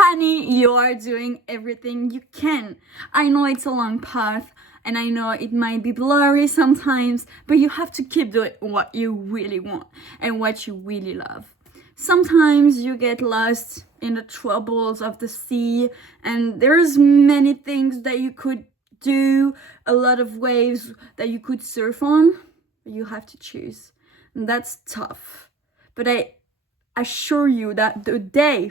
honey, you are doing everything you can. I know it's a long path and I know it might be blurry sometimes, but you have to keep doing what you really want and what you really love. Sometimes you get lost in the troubles of the sea and there's many things that you could do, a lot of waves that you could surf on, but you have to choose. And that's tough. But I assure you that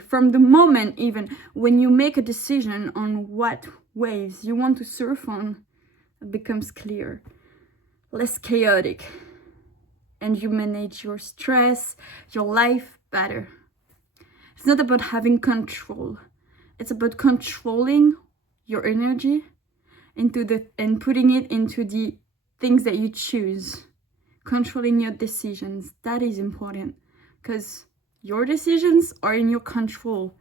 from the moment even when you make a decision on what waves you want to surf on, it becomes clear, less chaotic, and you manage your stress, your life better. It's not about having control. It's about controlling your energy and putting it into the things that you choose. Controlling your decisions, that is important, because your decisions are in your control.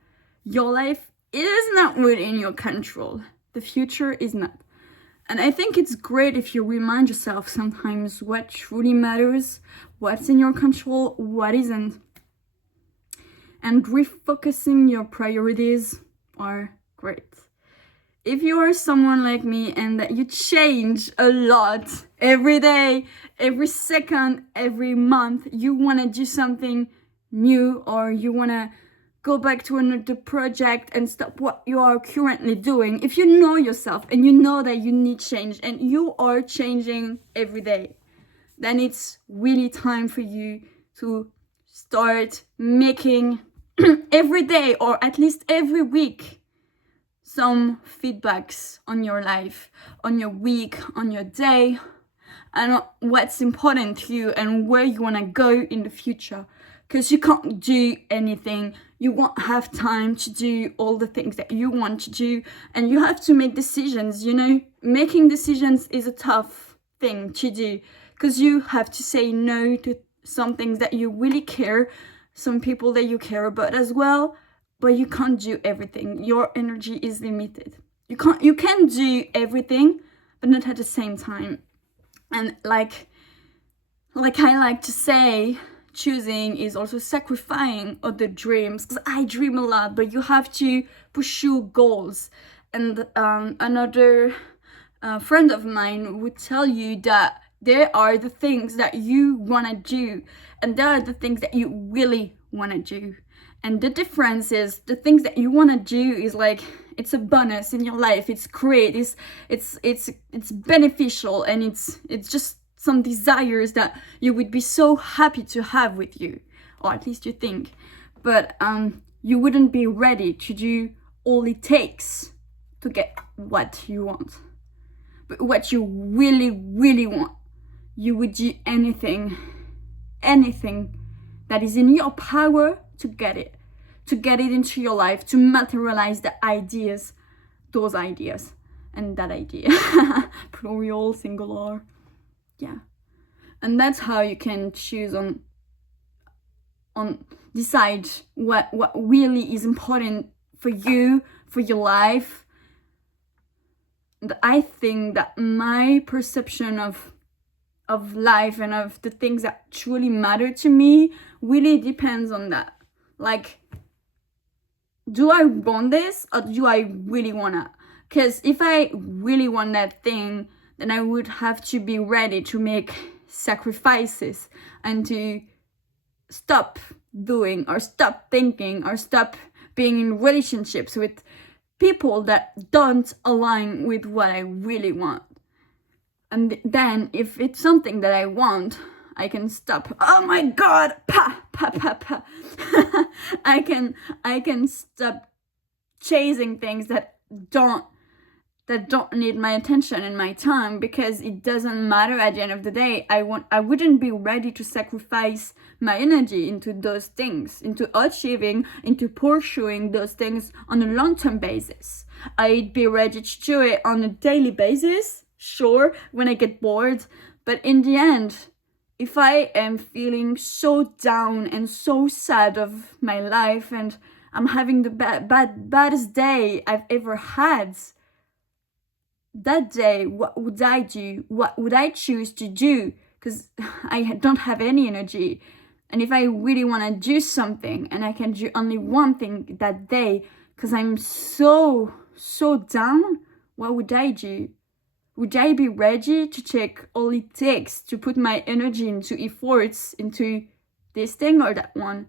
Your life is not within your control. The future is not. And I think it's great if you remind yourself sometimes what truly matters, what's in your control, what isn't. And refocusing your priorities are great. If you are someone like me and that you change a lot every day, every second, every month, you want to do something new, or you want to go back to another project and stop what you are currently doing, if you know yourself and you know that you need change and you are changing every day, then it's really time for you to start making every day, or at least every week, some feedbacks on your life, on your week, on your day, and what's important to you and where you want to go in the future. Because you can't do anything, you won't have time to do all the things that you want to do, and you have to make decisions. Making decisions is a tough thing to do, because you have to say no to some things that you really care, some people that you care about as well, but you can't do everything. Your energy is limited. You can do everything, but not at the same time. And like I like to say, choosing is also sacrificing other dreams, because I dream a lot, but you have to pursue goals. And another friend of mine would tell you that there are the things that you want to do, and there are the things that you really want to do. And the difference is, the things that you want to do is like, it's a bonus in your life, it's great, it's beneficial, and it's just some desires that you would be so happy to have with you, or at least you think. But you wouldn't be ready to do all it takes to get what you want. But what you really, really want, you would do anything that is in your power to get it into your life, to materialize those ideas, and that idea, plural, singular. Yeah. And that's how you can choose on decide what really is important for you, for your life. And I think that my perception of life and of the things that truly matter to me really depends on that. Like, do I want this, or do I really wanna? Because if I really want that thing, then I would have to be ready to make sacrifices and to stop doing, or stop thinking, or stop being in relationships with people that don't align with what I really want. And then if it's something that I want, I can stop. Oh my god, I can stop chasing things that don't need my attention and my time, because it doesn't matter at the end of the day. I wouldn't be ready to sacrifice my energy into those things, into achieving, into pursuing those things on a long-term basis. I'd be ready to do it on a daily basis, sure, when I get bored, but in the end, if I am feeling so down and so sad of my life, and I'm having the baddest day I've ever had, that day, what would I do? What would I choose to do? Because I don't have any energy. And if I really want to do something and I can do only one thing that day, because I'm so down, what would I do? Would I be ready to take all it takes to put my energy into efforts into this thing or that one?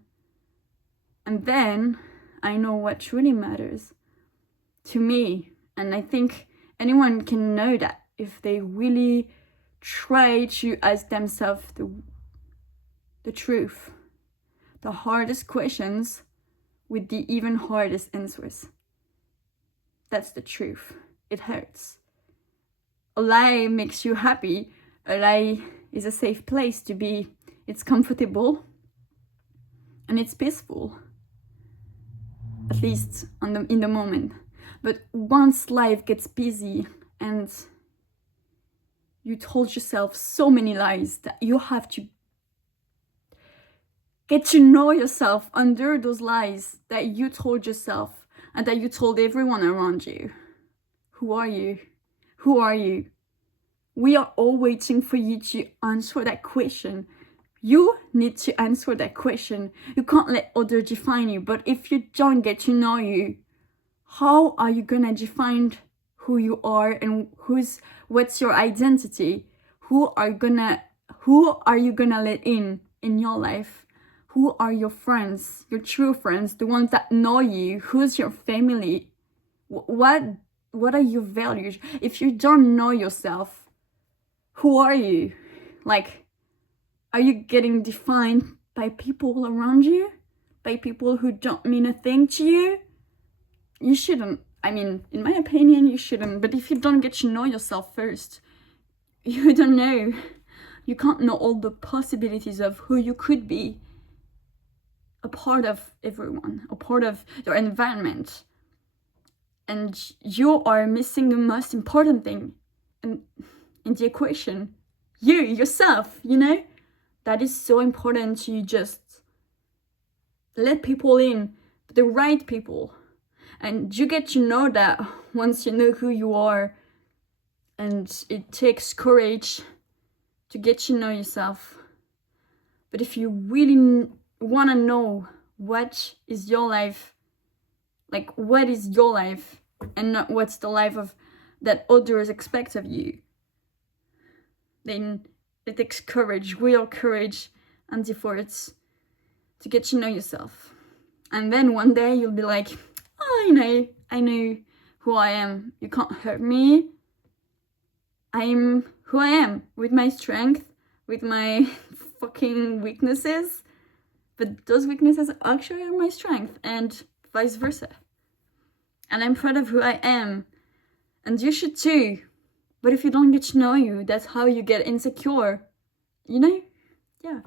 And then I know what truly matters to me. And I think anyone can know that if they really try to ask themselves the truth, the hardest questions with the even hardest answers. That's the truth. It hurts. A lie makes you happy. A lie is a safe place to be. It's comfortable and it's peaceful, at least in the moment. But once life gets busy and you told yourself so many lies that you have to get to know yourself under those lies that you told yourself and that you told everyone around you. Who are you? Who are you? We are all waiting for you to answer that question. You need to answer that question. You can't let others define you. But if you don't get to know you, how are you gonna define who you are and what's your identity? Who are you gonna let in your life? Who are your friends, your true friends, the ones that know you? Who's your family? What are your values? If you don't know yourself, who are you? Like, are you getting defined by people around you? By people who don't mean a thing to you? You shouldn't. I mean, in my opinion, you shouldn't. But if you don't get to know yourself first, you don't know. You can't know all the possibilities of who you could be. A part of everyone, a part of your environment. And you are missing the most important thing in the equation. Yourself, That is so important to just let people in, the right people. And you get to know that once you know who you are. And it takes courage to get to know yourself. But if you really want to know what is your life, like what is your life and not what's the life of that others expect of you, then it takes courage, real courage and efforts to get to know yourself. And then one day you'll be like, oh, I know who I am. You can't hurt me. I'm who I am, with my strength, with my fucking weaknesses. But those weaknesses actually are my strength, and vice versa. And I'm proud of who I am. And you should too. But if you don't get to know you, that's how you get insecure. Yeah.